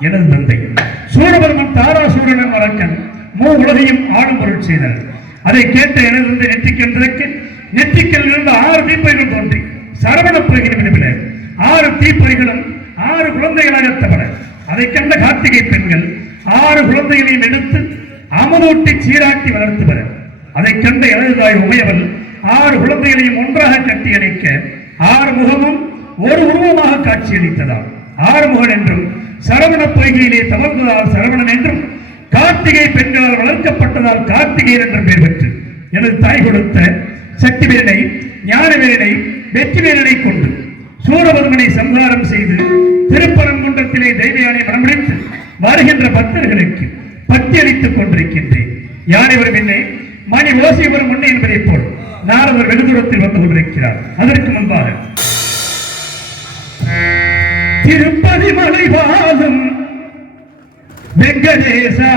எனது தந்தை. சூரபெருமன் தாராசூரன் அரக்கன் மூ உலகையும் ஆளும் பொருள் செய்தார் அதை கேட்ட எனது தந்தை நெற்றிக்கல் திறக்க நெற்றிக்கல் இருந்து ஆறு தீப்பைகள் தோன்றி சரவண பொய்களும் எழுப்பின ஆறு தீப்பொறிகளும் ஆறு குழந்தைகளாக தவற அதை கண்ட கார்த்திகை பெண்கள் ஆறு குழந்தைகளையும் எடுத்து அமுதூட்டி சீராட்டி வளர்த்து வர அதை கண்ட எனதுதாய் உமையவள் ஆறு குழந்தைகளையும் ஒன்றாக கட்டி அணைக்க ஆறு முகமும் ஒரு உருவமாக காட்சியளித்ததாம். ஆறுமுகன் என்றும் சரவண பொய்கையிலே தவழ்ந்ததால் சரவணன் என்றும் கார்த்திகை பெண்களால் வளர்க்கப்பட்டதால் கார்த்திகேயன் என்ற பெயர் பெற்று எனது தாய் கொடுத்த சக்தி வீரனை ஞான வெற்றி கொண்டு சூரபதுமனை சம்ஹாரம் செய்து திருப்பரங்குன்றத்திலே தெய்வயானை மனமுடித்து வருகின்ற பக்தர்களுக்கு பக்தி அளித்துக் கொண்டிருக்கின்றேன். யானை வரும் இல்லை மணி ஓசை வரும் முன்னே என்பதைப் போல் நாரதர் வெகு தூரத்தில் வந்து கொண்டிருக்கிறார். அதற்கு முன்பாக திருப்பதி மலை வெங்கடேசா.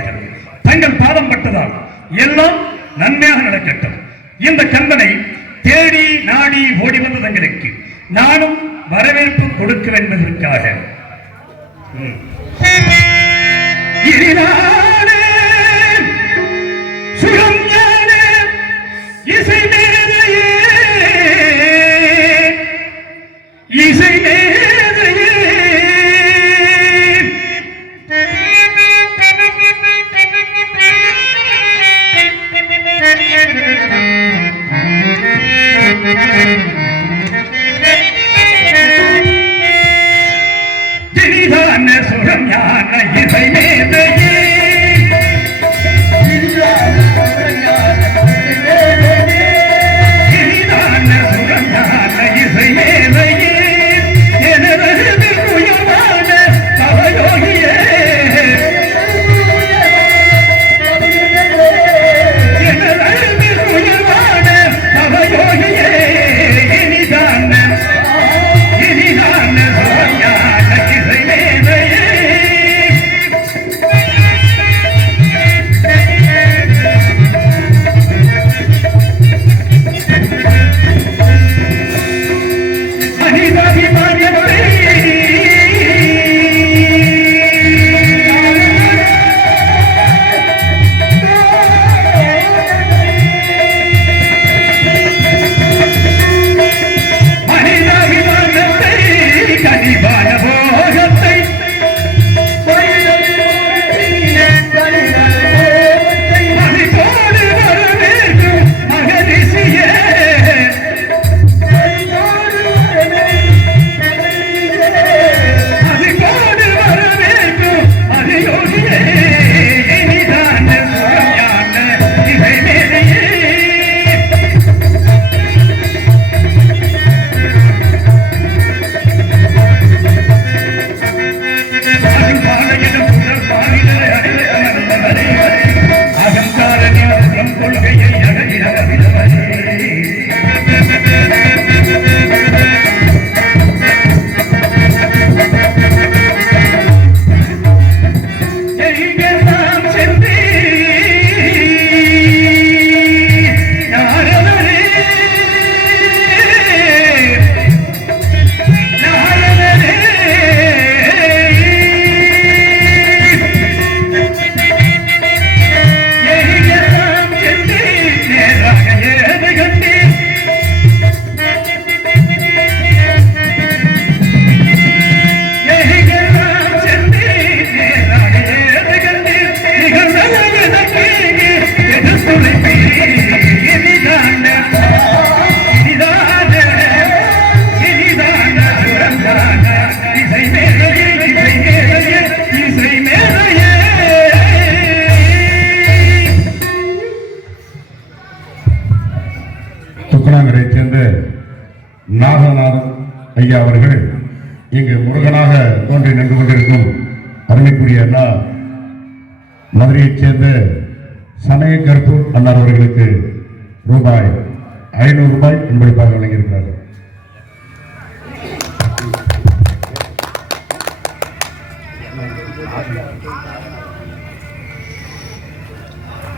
நன்மை தங்கள் பாதம் பட்டதால் எல்லாம் நன்மையாக நடக்கட்டும். இந்த கந்தனை தேடி நாடி ஓடி வந்த தங்களுக்கு. நானும் வரவேற்பு கொடுக்க வேண்டுவதற்காக ம். சுகம் இசை கருப்பு அவர்களுக்கு ரூபாய் ஐநூறு ரூபாய் என்பதற்காக வழங்கியிருக்கிறார்கள்.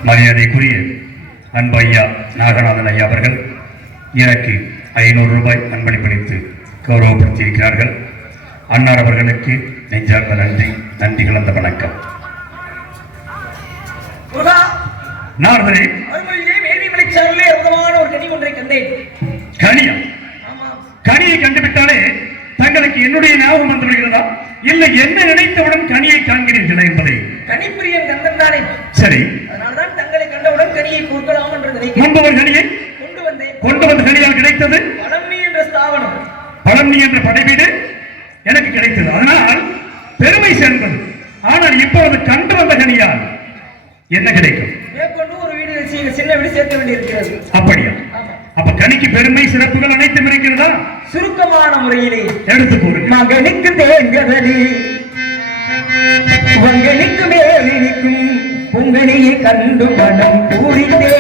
மரியாதைக்குரிய அன்பு ஐயா நாகநாதன் ஐயா அவர்கள் எனக்கு ஐநூறு ரூபாய் அன்பளிப்பளித்து கௌரவப்படுத்தியிருக்கிறார்கள். அன்னார் அவர்களுக்கு நெஞ்சார்ந்த நன்றி நன்றி கலந்த வணக்கம். கண்டேன். கனியா கண்டுவிட்டாலே தங்களுக்கு என்னுடைய ஞாபகம் வந்து விடுகிறதா? இல்லை என்ன நினைத்தவுடன் கனியை காண்கிறீர்களா என்பதை. கனிப்பிரியன் கந்தன் தானே சரி. அதனால்தான் தங்களை கண்டவுடன் கனியை கொடுக்கலாம் என்று நினைக்கிறேன். கனியை. கொண்டு வந்தேன். கொண்டு வந்த கனியால் கிடைத்தது? பழமி என்ற ஸ்தாபனம் பழனி என்ற படைவீடு எனக்கு கிடைத்தது. அதனால் பெருமை சேர்ந்தது. ஆனால் இப்பொழுது கண்டு வந்த கனியால் என்ன கிடைக்கும்? சி- சின்ன வீடு சேர்க்க வேண்டியிருக்கிறது. அப்படியா. அப்ப கனிக்கு பெருமை சிறப்புகள் அனைத்தும் இருக்கிறதா? சுருக்கமான முறையிலே எடுத்து கூறுங்க. மகனுக்கு தேங்கதலி மகனுக்கு மேலிருக்கும் பொங்கலியை கண்டு மனம் பூரித்தே.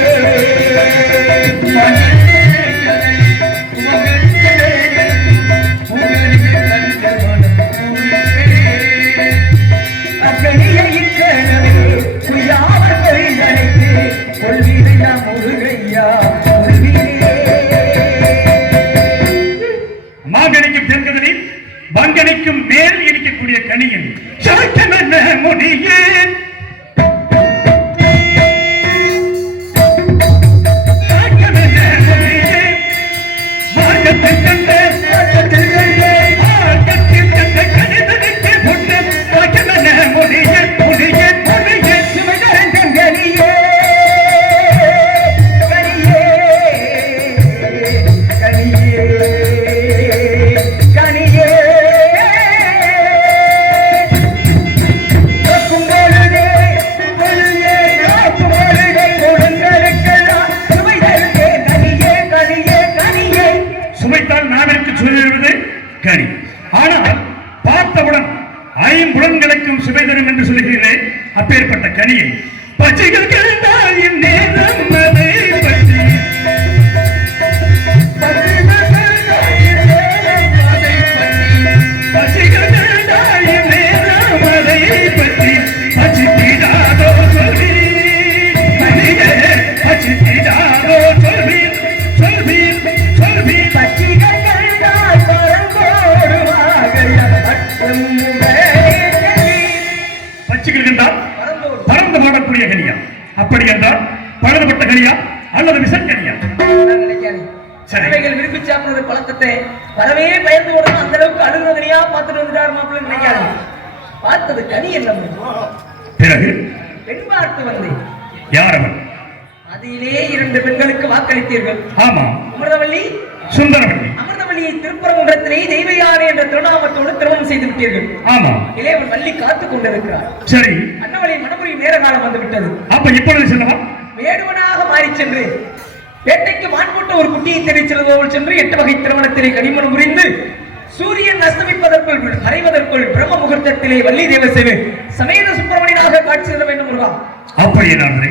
அதிலே இரண்டு பெண்களுக்கு வாக்களித்தீர்கள். ஆமா. அமிர்தவள்ளி சுந்தரவல்லி அமிர்தவள்ளியை திருப்பரங்குன்றத்திலே தெய்வயானை என்ற திருநாமத்தோடு திருமணம் செய்து விட்டீர்கள். ஆமா. இளையவன் வள்ளி காத்துக் கொண்டிருக்கிறார். சரி. அன்னவளை மணமுறை நேர காலம் வந்து விட்டது. அப்ப இப்பொழுது செல்லவா? வேடுவனாக மாறி சென்று வேட்டைக்கு மான்போட்ட ஒரு குட்டியை தெரிவிச்சது போல் சென்று எட்டு வகை திருமணத்திலே கனிமணம் புரிந்து சூரியன் அஸ்தமிப்பதற்குள் மறைவதற்குள் பிரம்ம முகூர்த்தத்திலே வள்ளி தேவசேவு சமேத சுப்பிரமணியனாக காட்சி தர வேண்டும் முருகா அப்படி என்னாலே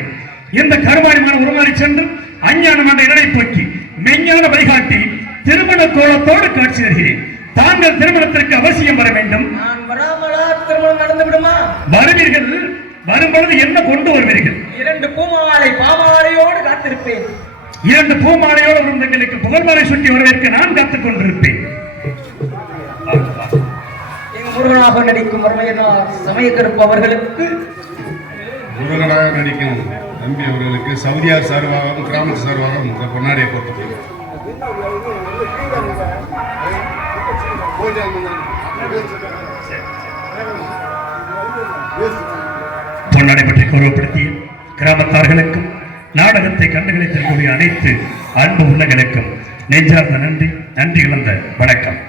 இந்த கருமாயமான உருமாறி சென்று அஞ்ஞானமான இடரை போக்கி மெஞ்ஞான வழிகாட்டி திருமண கோலத்தோடு காட்சி தருகிறேன். தாங்கள் திருமணத்திற்கு அவசியம் வர வேண்டும். நான் வராமலா திருமணம் நடந்து விடுமா? வருவீர்கள். வரும்பொழுது என்ன கொண்டு வருவீர்கள்? இரண்டு பூமாலை பாமாலையோடு காத்திருப்பேன். இரண்டு பூமாலையோடு விருந்தங்களுக்கு புகழ்மாலை சுட்டி வரவேற்க நான் காத்துக் கொண்டிருப்பேன். முருகனாக நடிக்கும் சமயக்கருப்பு அவர்களுக்கு முருகனாக நடிக்கும் தம்பி அவர்களுக்கு சவுதியார் சார்பாகவும் கிராமத்து சார்பாகவும் இந்த பொன்னாடியை போட்டு பொன்னாடை பற்றி கௌரவப்படுத்திய கிராமத்தார்களுக்கும் நாடகத்தை கண்டுகளித்திருக்கக்கூடிய அனைத்து அன்பு உள்ளங்களுக்கும் நெஞ்சார்ந்த நன்றி நன்றி இழந்த வணக்கம்.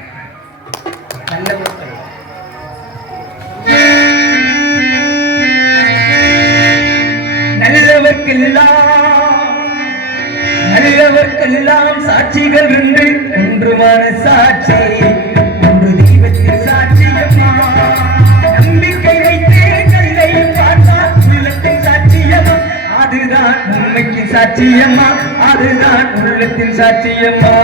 நல்லவர்க்கெல்லாம் நல்லவர்க்கெல்லாம் சாட்சிகள் உண்டு. ஒன்று மனசாட்சி ஒன்று தெய்வத்தின் சாட்சியம்மா நம்பிக்கை வைத்தே கல்லை பார்த்தால் உள்ளத்தின் சாட்சியம்மா அதுதான் உண்மைக்கு சாட்சியம்மா அதுதான் உள்ளத்தின் சாட்சியம்மா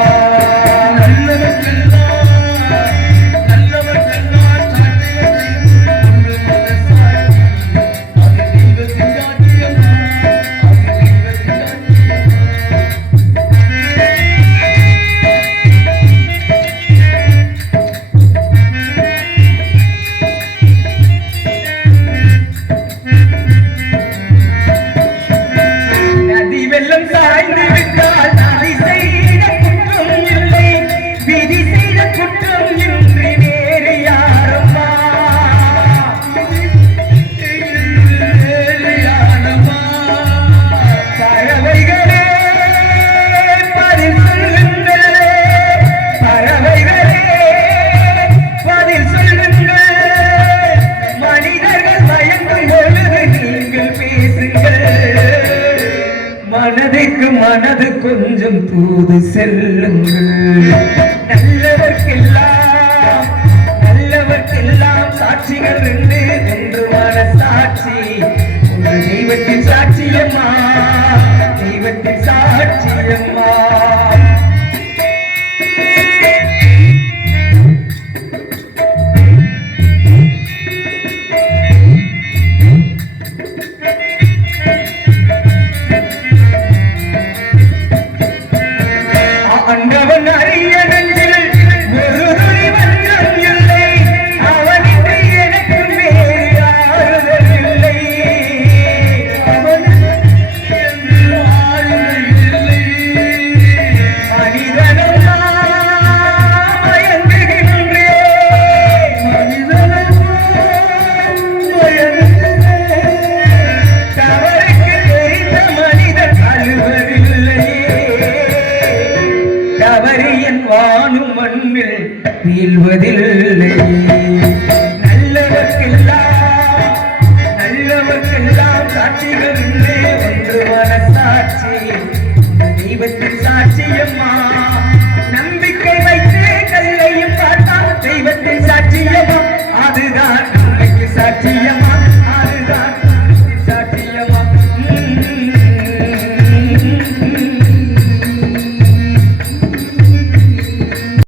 தூது செல்லுங்கள். இல்வதில்